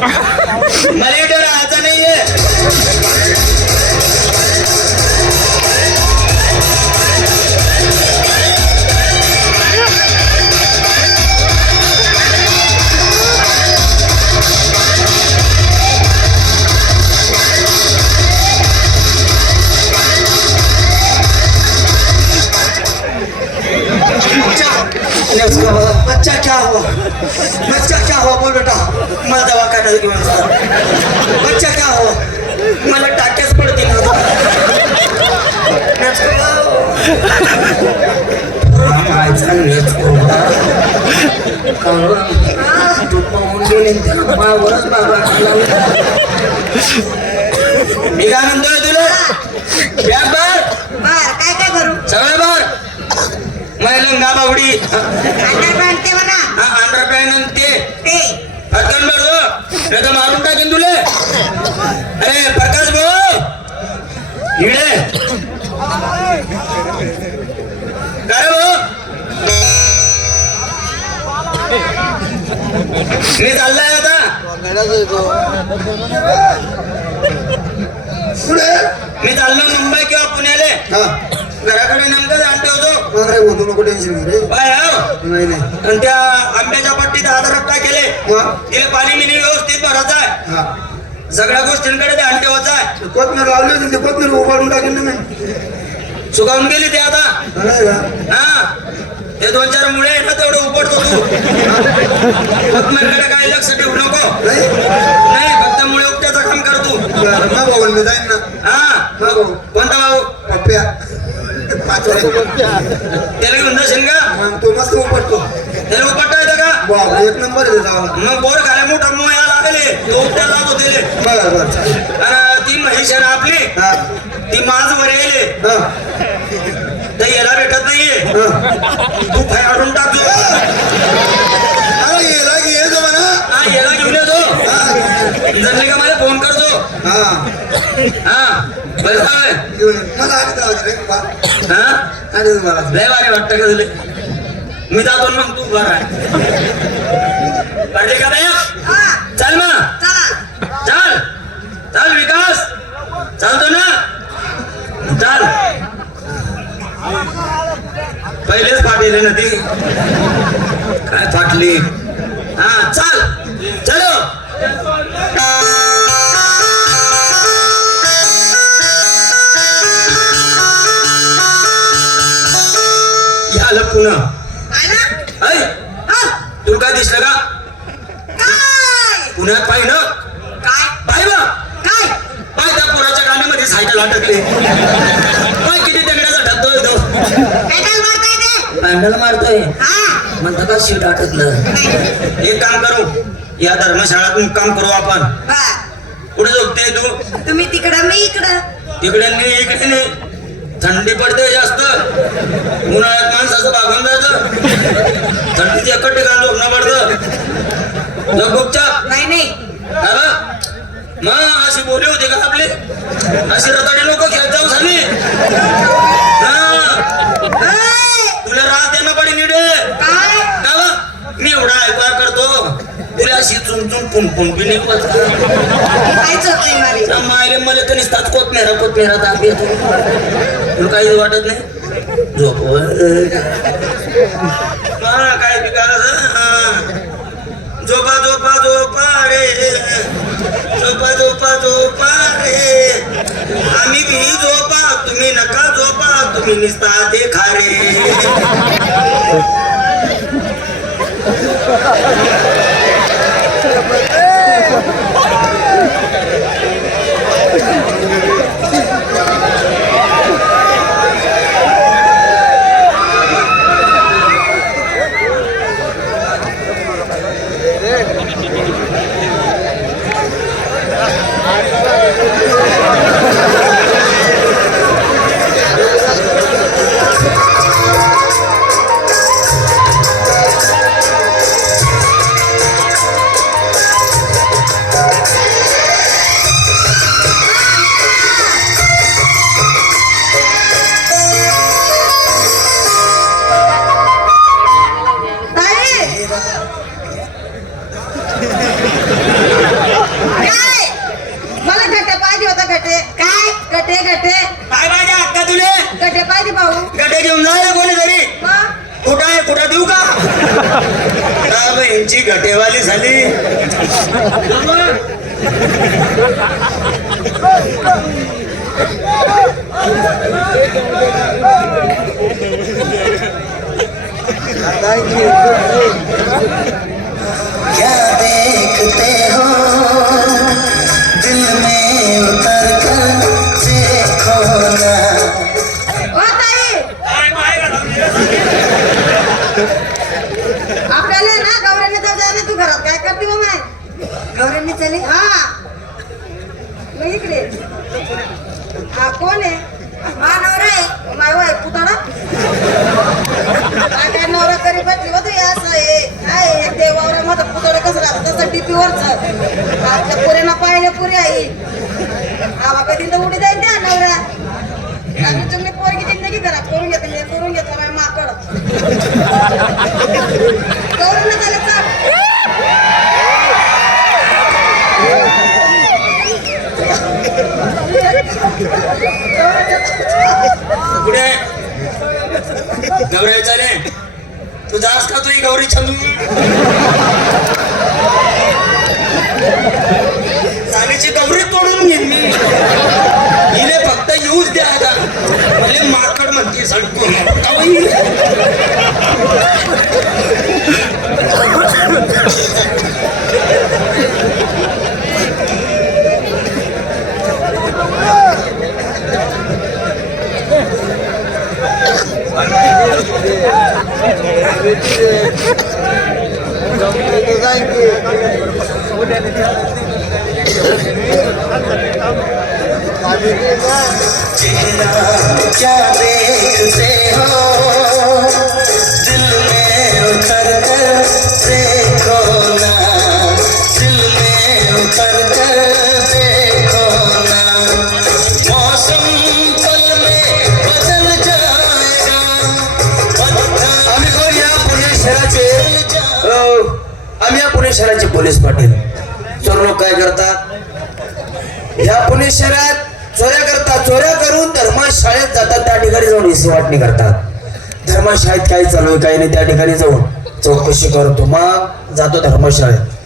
मला इथं बोल बेटा मला दवाखान्यात घेऊन बच्चा क्या हुआ मला टाक्याच पडतील मी काय म्हणतोय तुला? काय काय करू? सगळं मला लंगा बावडी अंडरपॅन्ट ते म्हणा. अंडर पॅन ते. ते. पटकन बघ नाही तर मारून टाकेन तुले. अरे प्रकाश भाऊ. इकडे. काय रे भाऊ? मी चाललाय आता. पुढे? मी चाललो मुंबई किंवा पुण्याले. हा. घराकडे नेमकं जाणते होतो मग रे होतो नको टेन्शन रे. हो. नाही नाही. आणि त्या आंब्याच्या पट्टीत आधार रट्टा केले? मग तिला पाणी मिनी व्यवस्थित भरायचं आहे. हा. सगळ्या गोष्टींकडे ध्यान ठेवायचं आहे. कोथमीर लावली होती ते कोथमीर उभारून टाकेन ना मी. सुकावून गेली ते आता. नाही का? हा. ते दोन चार मुळे ना तेवढं उपडतो तू. कोथमीरकडे काही लक्ष ठेवू नको. नाही. नाही फक्त मुळे उपट्याचं काम कर तू. बरं, मग भाऊ मी जाईन ना हा मग भाऊ कोणता भाऊ पप्प्या पाच वर त्याला घेऊन जाशील का? तो मस्त उपटतो. त्याला उपटता येतं का? बाबा एक नंबर मग बोर खाल्या मोठा यायला लागले तो उपट्या लावतो त्याले. बरं बरं चालेल. आणि ती म्हैस आहे ना आपली. ती माझ वर येईल हा. तर याला भेटत नाहीये. तू फाय काढून टाकतो हा याला घेऊन येतो. जर का मला फोन करतो. हा बरं झालंय. घेऊन ये. मला आधी मला लय भारी वाटतं का तुले मी जातो ना मग तू बरं आहे पाहिजे का बाया चल मग चल चल विकास चालतो ना चल पहिलेच फाटले ना ती काय फाटली हा चल. पुन्हा. आला? ऐ हा तुला काय दिसलं का? काय? पुण्यात पाहिलं काय? पाय बा. काय? पाय त्या पोराच्या गाण्यामध्ये सायकल अटकले पाय किती दगडाचा मारताय ते. पॅन्डल मारतोय. हा. म्हणतो का सीट अटकलं एक काम करू. या धर्मशाळातून काम करू आपण. कुठे झोपते तू? तुम्ही तिकडं मी इकडं. तिकडे नाही इकडे नाही थंडी पडते जास्त. उन्हाळ्यात माणसाचं भागून जायचं थंडीचे एकट ठिकाण झोपणं पडतं. झोप गुपचाप नाही? मग अशी बोली होती का आपली? अशी रताडी लोक खेळत जाऊ झाली हा ऐ, तुला रात देणं पडे निडे काय का बा? मी एवढा ऐकवा करतो तुला अशी पुंपुन बी निघत काहीच होत नाही मारी. मायले मला तर निसतात कोथमेरा कोथमेरा दाब येतो. तुला काही वाटत नाही? झोप काय हा. झोपा झोपा झोपा रे. झोपा झोपा झोपा रे. आम्ही भी झोपा तुम्ही नका झोपा तुम्ही निसता ते खारे देऊ का? यांची गटेवाली झाली. पुरे आई आवा कधी तर उडी जाईल त्या नवरा आणि तुम्ही पोरगी जिंदगी करा करून घेतो मी करून घेतो बाई माकड करून ना कुठे तू जास का तुझी गौरी छंदू त्याची गौरी तोडून घेईन मी. हिने फक्त यूज द्या आता. म्हणजे माकड म्हणते सडकून. का बाई? क्या देखते हो? दिल में उतर कर देखो ना। दिल में उतर कर देखो ना। मौसम पल में बदल जाएगा। आम्ही कोण या पुणे शहराचे? आम्ही या पुणे शहराचे पोलीस पाटील. लोक काय करतात? ह्या पुणे शहरात चोऱ्या करतात चोऱ्या करून धर्मशाळेत जातात त्या ठिकाणी जाऊन हिस्से वाटणी करतात. धर्मशाळेत काय चालू आहे काही नाही त्या ठिकाणी जाऊन चौकशी करतो. मग जातो धर्मशाळेत.